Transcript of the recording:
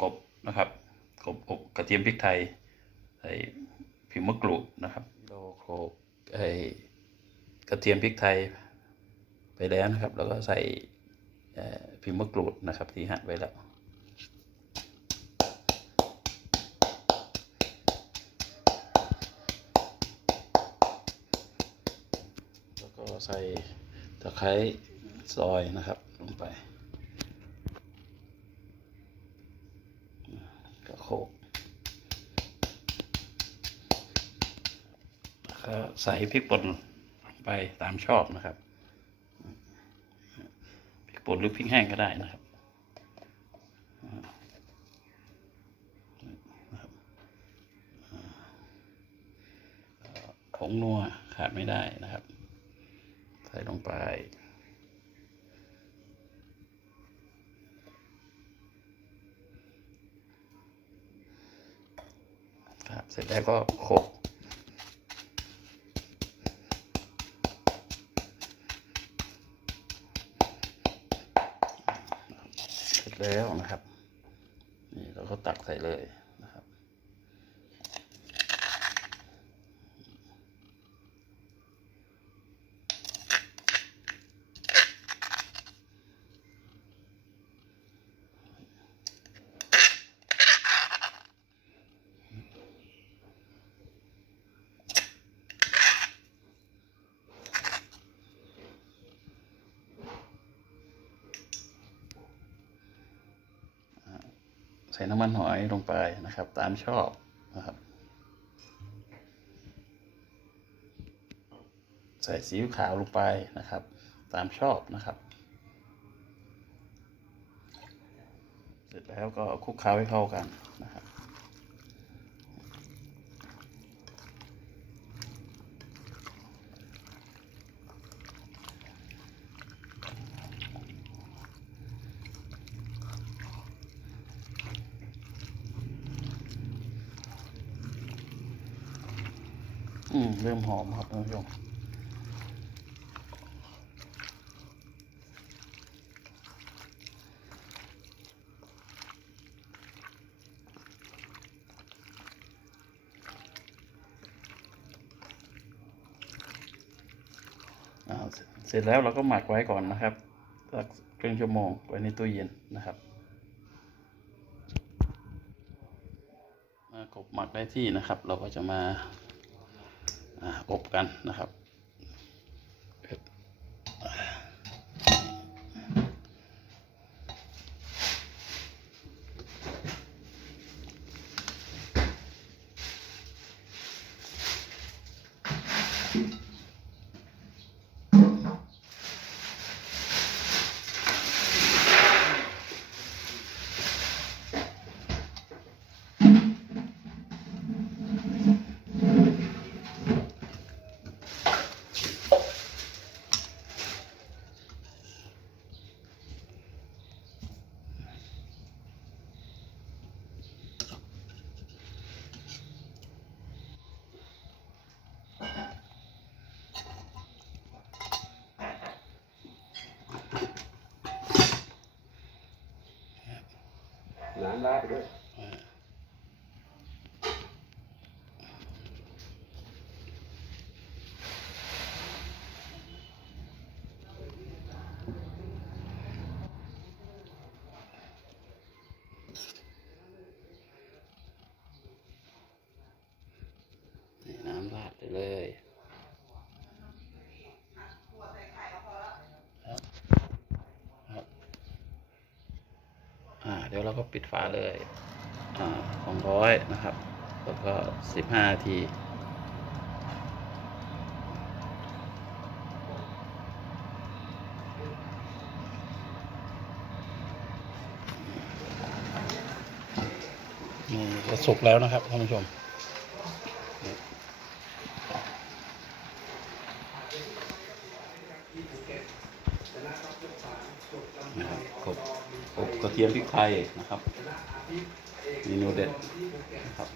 กบนะครับ กบอบกระเทียมพริกไทยใส่ผิวมะกรูดนะครับโลโคลกไอ้กระเทียมพริกไทยไปแล้วนะครับ แล้วก็ใส่ผิวมะกรูดนะครับ ที่หั่นไว้แล้วแล้วก็ใส่ตะไคร้ซอยนะครับลงไปก็ โขกก็ใส่พริกป่นไปตามชอบนะครับพริกป่นหรือพริกแห้งก็ได้นะครับผงนัวขาดไม่ได้นะครับ ใส่ลงไป ครับ เสร็จแล้วก็โขกเสร็จแล้วนะครับ นี่เราก็ตักใส่เลย ใส่น้ำมันหอยลงไปนะครับ ตามชอบนะครับ ใส่ซีอิ๊วขาวลงไปนะครับ ตามชอบนะครับ เสร็จแล้วก็คลุกเคล้าให้เข้ากันนะครับ อืม เริ่มหอมครับท่านผู้ชมเสร็จแล้วเราก็หมักไว้ก่อนนะครับสักครึ่งชั่วโมงไว้ในตู้เย็นนะครับมื่อกบหมักได้ที่นะครับ เราก็จะมา อ่าอบกันนะครับ น้ำราดไปด้วยน้ำราดไปเลย ครับครับ อ่าเดี๋ยวเราก็ปิดฝาเลยอ่าสองร้อยนะครับ แล้วก็สิบห้านาทีนี่ก็สุกแล้วนะครับท่านผู้ชมนะครับกบกบ กระเทียมพริกไทยนะครับเมนูเด็ดนะครับ